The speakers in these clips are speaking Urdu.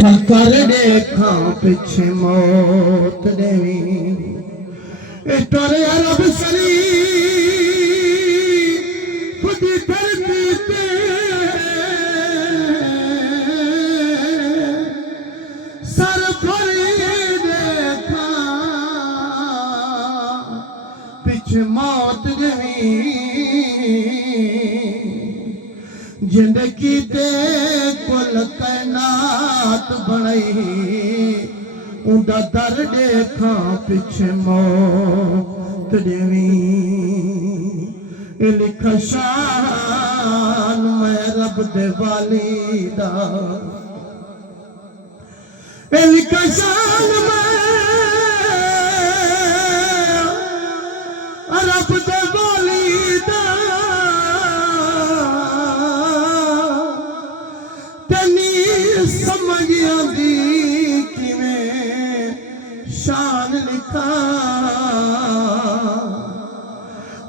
کر دیکھا پچھے موت دیویں ٹورے عرب شریف خودی دھرتی تے سر پھری دیکھا پچھے موت دیویں زندگی تے کل کائنات بنائی اوندا در دیکھا پچھے موت دیویں لکھا شان میں رب دے والی دا لکھا شان میں رب دے والی دا سمجھیاں دی کیویں شان لکھا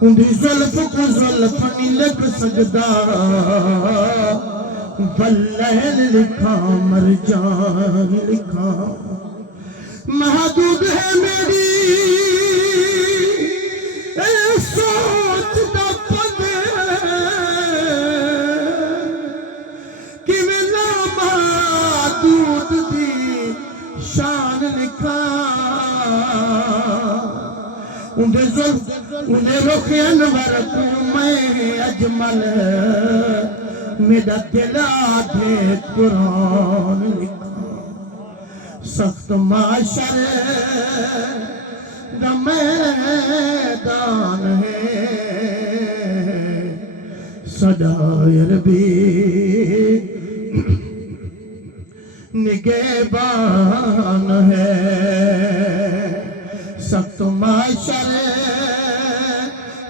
اندھی زلف کو زلف نہیں لگ سکدا واللیل لکھا مرجان لکھا محدود ہے میری اے سوچ دا پد شان لکھا انہیں ظلم انہیں رخ انور کو میں اجمل میرا دل آدھے قرآن لکھا سخت معاشر دا میدان ہے صدائے عربی نگہبان ہے سخت معاشر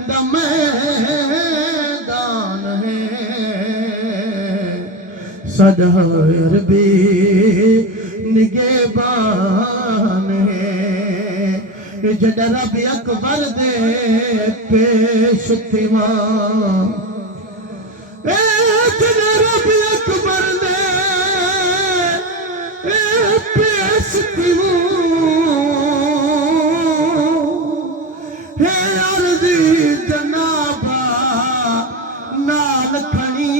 دا میدان ہے صدائے عربی نگہبان ہے جڑا رب اکبر دے پیش تیوان جڑا رب اکبر دے پیش تیوان ہے عرضی جنابا نال کھنی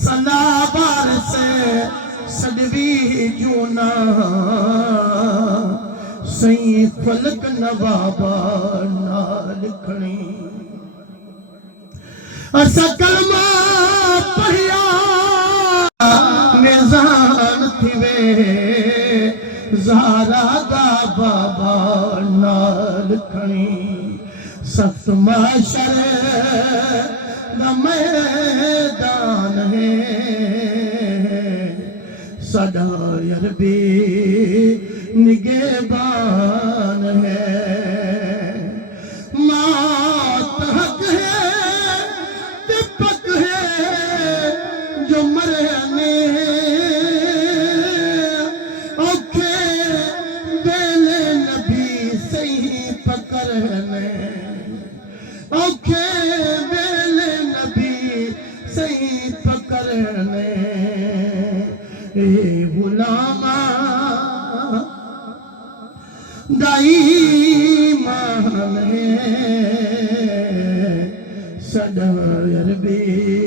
صلابار سے سڑوی جونا سئی فلک نوابا نال کھنی اسا کلمہ پڑھیا نظام تھیوے زہرا دا بابا نال کھنی سخت معاشر دا میدان ہے صدائے عربی نگہبان ہے موت حق ہے تے پک ہے جو مرنے اوکھے ویلے نبی صحیح پکڑنے اوکھے ویلے نبی صحیح پکڑنے اے غلامہ دائی مان ہے صدائے عربی